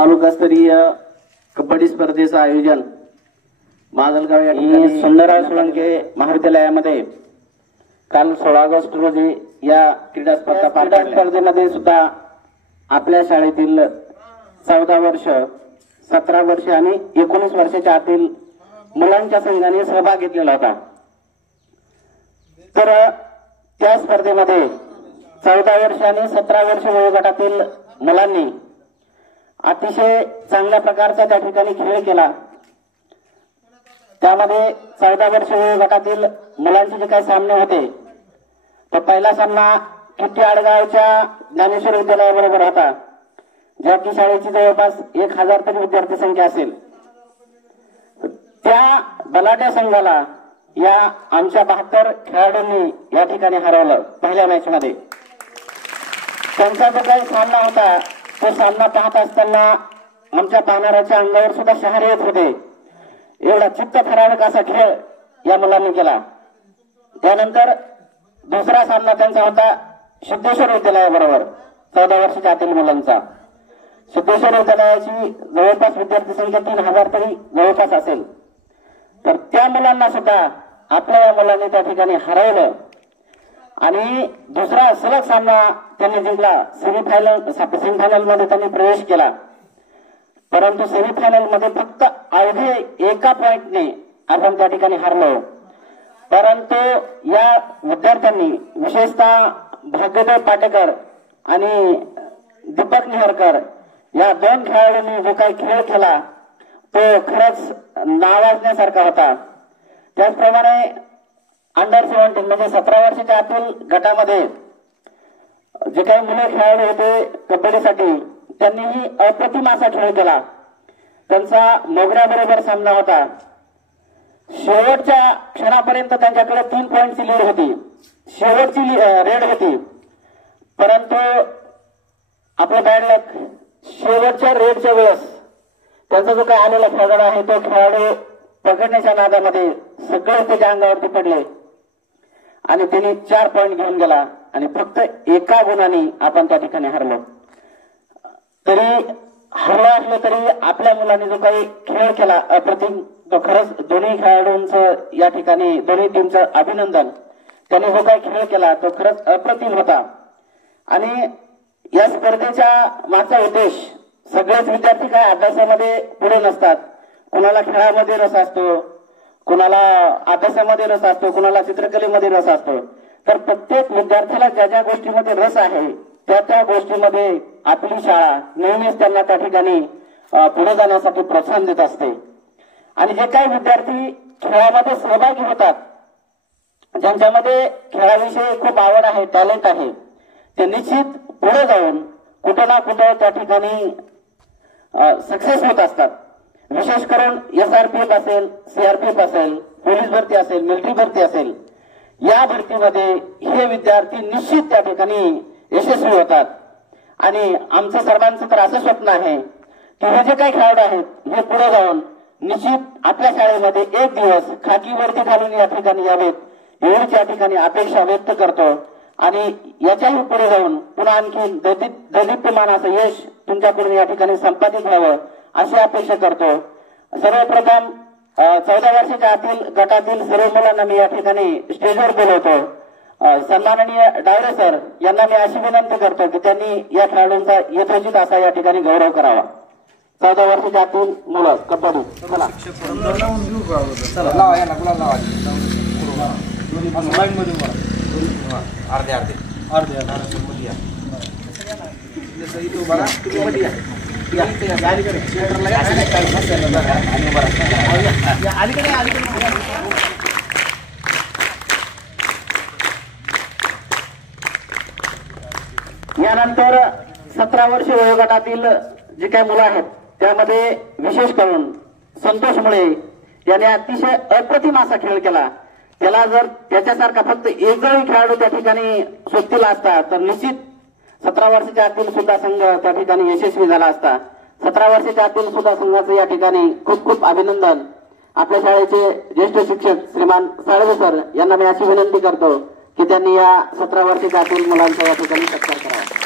तालुकास्तरीय कबड्डी स्पर्धेचं आयोजन माजलगाव या ठिकाणी सुंदरराव सोळंके महाविद्यालयामध्ये काल 16 ऑगस्ट रोजी या क्रीडा स्पर्धेमध्ये सुद्धा आपल्या शाळेतील 14 वर्ष 17 वर्ष आणि 19 वर्षाच्या आतील मुलांच्या संघाने सहभाग घेतलेला होता। तर त्या स्पर्धेमध्ये 14 वर्ष आणि 17 वर्ष वयोगटातील मुलांनी अतिशय चांगल्या प्रकारचा त्या ठिकाणी खेळ केला। त्यामध्ये 14 वर्ष वयोगटातील मुलांचे जे काही सामने होते तो पहिला सामना किट्टी आडगावच्या ज्ञानेश्वर विद्यालयाबरोबर होता, ज्या की शाळेची जवळपास 1000 तरी विद्यार्थी संख्या असेल। त्या बलाढ्य संघाला या आमच्या 72 खेळाडूंनी या ठिकाणी हरवलं पहिल्या मॅच मध्ये। त्यांचा जो काही सामना होता तो सामना पाहत असताना आमच्या पाहणाऱ्याच्या अंगावर सुद्धा शहारे येत होते। एवढा चित्तथरारक असा खेळ या मुलांनी केला। त्यानंतर दुसरा सामना त्यांचा होता सिद्धेश्वर विद्यालयाबरोबर 14 वर्षाच्या आतील मुलांचा। सिद्धेश्वर विद्यालयाची जवळपास विद्यार्थी संख्या 3000 तरी जवळपास असेल। तर त्या मुलांना सुद्धा आपल्या या मुलांनी त्या ठिकाणी हरवलं आणि दुसरा सलग सामना त्यांनी जिंकला। सेमीफायनल मध्ये त्यांनी प्रवेश केला, परंतु सेमीफायनल मध्ये फक्त अवघे एका पॉइंटने आपण त्या ठिकाणी हरलो। परंतु या विद्यार्थ्यांनी विशेषतः भाग्यदेव पाटेकर आणि दीपक निहरकर या 2 खेळाडूंनी जो काही खेळ केला तो खरंच नावाजण्यासारखा होता। त्याचप्रमाणे अंडर 17 म्हणजे 17 वर्षाच्या आतील गटामध्ये जे काही मुलं खेळाडू होते कबड्डीसाठी त्यांनीही अप्रतिम असा खेळ केला। त्यांचा मोगऱ्याबरोबर सामना होता। शेवटच्या क्षणापर्यंत त्यांच्याकडे 3 पॉइंटची लीड होती, शेवटची रेड होती, परंतु आपलं बॅड लक शेवटच्या रेडच्या वेळेस त्यांचा जो काही आलेला खेळाडू आहे तो खेळाडू पकडण्याच्या नादामध्ये सगळे त्याच्या अंगावरती पडले आणि त्यांनी 4 पॉइंट घेऊन गेला आणि फक्त एका गुणाने आपण त्या ठिकाणी हरलो। तरी हरलो असलो तरी आपल्या मुलांनी जो काही खेळ केला अप्रतिम, तो खरंच दोन्ही खेळाडूंचं या ठिकाणी दोन्ही टीमचं अभिनंदन। त्यांनी जो काही खेळ केला तो खरंच अप्रतिम होता। आणि या स्पर्धेच्या मागचा उद्देश सगळेच विद्यार्थी काय अभ्यासामध्ये पुढे नसतात, कुणाला खेळामध्ये रस असतो, कुणाला अभ्यासामध्ये रस असतो, कुणाला चित्रकलेमध्ये रस असतो। तर प्रत्येक विद्यार्थ्याला ज्या ज्या गोष्टीमध्ये रस आहे त्या त्या गोष्टीमध्ये आपली शाळा नेहमीच त्यांना त्या ठिकाणी पुढे जाण्यासाठी प्रोत्साहन देत असते। आणि जे काही विद्यार्थी खेळामध्ये सहभागी होतात, ज्यांच्यामध्ये खेळाविषयी खूप आवड आहे, टॅलेंट आहे, ते निश्चित पुढे जाऊन कुठे ना कुठे त्या ठिकाणी सक्सेस होत असतात। विशेष करून SRPF असेल, CRPF असेल, पोलीस भरती असेल, मिलिटरी भरती असेल, या भरतीमध्ये हे विद्यार्थी निश्चित त्या ठिकाणी यशस्वी होतात। आणि आमचं सर्वांचं तर असं स्वप्न आहे की हे जे काही खेळाडू आहेत हे पुढे जाऊन निश्चित आपल्या शाळेमध्ये एक दिवस खाकी वर्दी घालून या ठिकाणी यावेत, एवढीच या ठिकाणी अपेक्षा व्यक्त करतो। आणि याच्याही पुढे जाऊन पुन्हा आणखी दैदिप्यमान असं यश तुमच्याकडून या ठिकाणी संपादित व्हावं अशी अपेक्षा करतो। सर्वप्रथम 14 वर्षाच्या आतील गटातील सर्व मुलांना मी या ठिकाणी स्टेजवर बोलवतो। सन्माननीय डावरे सर यांना मी अशी विनंती करतो की त्यांनी या खेळाडूंचा यथोचित असा या ठिकाणी गौरव करावा। 14 वर्षाच्या आतील मुलं कबड्डी चला अर्धे अर्धे अर्धे यानंतर 17 वर्ष वयोगटातील जे काही मुलं आहेत त्यामध्ये विशेष करून संतोष मुळे याने अतिशय अप्रतिम असा खेळ केला। त्याला जर त्याच्यासारखा फक्त एक जरी खेळाडू त्या ठिकाणी सोबतीला असता तर निश्चित 17 वर्षाच्या आतील सुद्धा संघ त्या ठिकाणी यशस्वी झाला असता। 17 वर्षाच्या आतील सुद्धा संघाचं या ठिकाणी खूप खूप अभिनंदन। आपल्या शाळेचे ज्येष्ठ शिक्षक श्रीमान साळवे सर यांना मी अशी विनंती करतो की त्यांनी या 17 वर्षाच्या आतील मुलांचा या ठिकाणी सत्कार करावा।